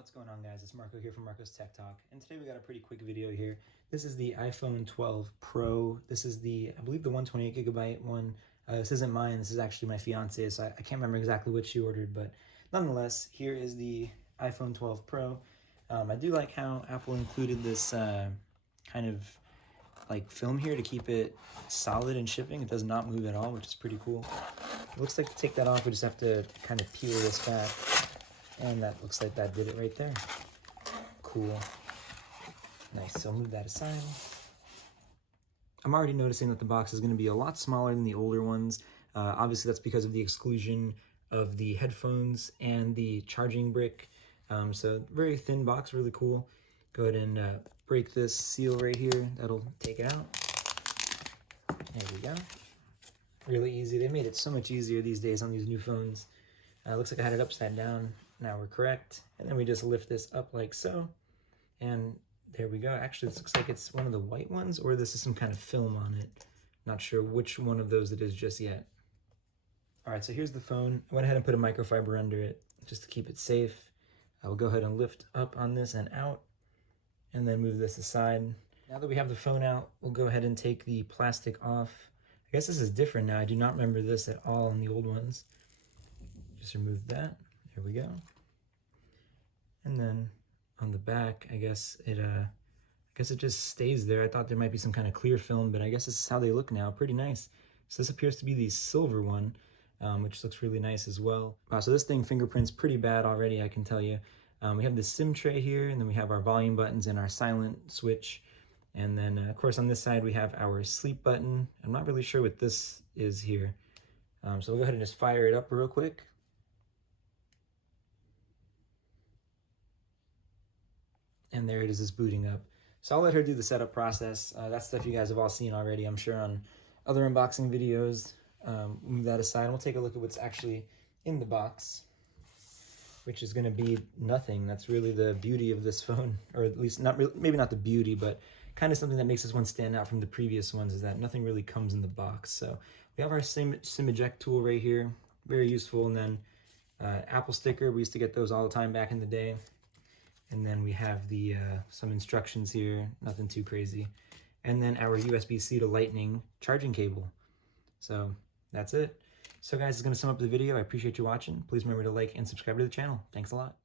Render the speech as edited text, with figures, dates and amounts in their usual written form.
What's going on, guys? It's Marco here from Marco's Tech Talk, and today we got a pretty quick video here. This is the iPhone 12 Pro. This is the, I believe, the 128GB one. This isn't mine. This is actually my fiance's, so I can't remember exactly what she ordered, but nonetheless, here is the iPhone 12 Pro. I do like how Apple included this kind of like film here to keep it solid in shipping. It does not move at all, which is pretty cool. It looks like to take that off, we just have to kind of peel this back. And that looks like that did it right there. Cool. Nice, so move that aside. I'm already noticing that the box is going to be a lot smaller than the older ones. Obviously, that's because of the exclusion of the headphones and the charging brick. So very thin box, really cool. Go ahead and break this seal right here. That'll take it out. There we go. Really easy. They made it so much easier these days on these new phones. Looks like I had it upside down. Now we're correct. And then we just lift this up like so. And there we go. Actually, this looks like it's one of the white ones, or this is some kind of film on it. Not sure which one of those it is just yet. All right, so here's the phone. I went ahead and put a microfiber under it just to keep it safe. I'll go ahead and lift up on this and out, and then move this aside. Now that we have the phone out, we'll go ahead and take the plastic off. I guess this is different now. I do not remember this at all on the old ones. Just remove that. There we go. And then on the back, I guess it just stays there. I thought there might be some kind of clear film, but I guess this is how they look now. Pretty nice. So this appears to be the silver one, which looks really nice as well. Wow, so this thing fingerprints pretty bad already, I can tell you. We have the SIM tray here, and then we have our volume buttons and our silent switch. And then, of course, on this side, we have our sleep button. I'm not really sure what this is here. So we'll go ahead and just fire it up real quick. And there it is booting up. So I'll let her do the setup process. That stuff you guys have all seen already, I'm sure, on other unboxing videos. Move that aside, and we'll take a look at what's actually in the box, which is going to be nothing. That's really the beauty of this phone, or at least not really, maybe not the beauty, but kind of something that makes this one stand out from the previous ones, is that nothing really comes in the box. So we have our SIM eject tool right here, very useful, and then Apple sticker. We used to get those all the time back in the day. And then we have the some instructions here, nothing too crazy. And then our USB-C to Lightning charging cable. So that's it. So guys, it's going to sum up the video. I appreciate you watching. Please remember to like and subscribe to the channel. Thanks a lot.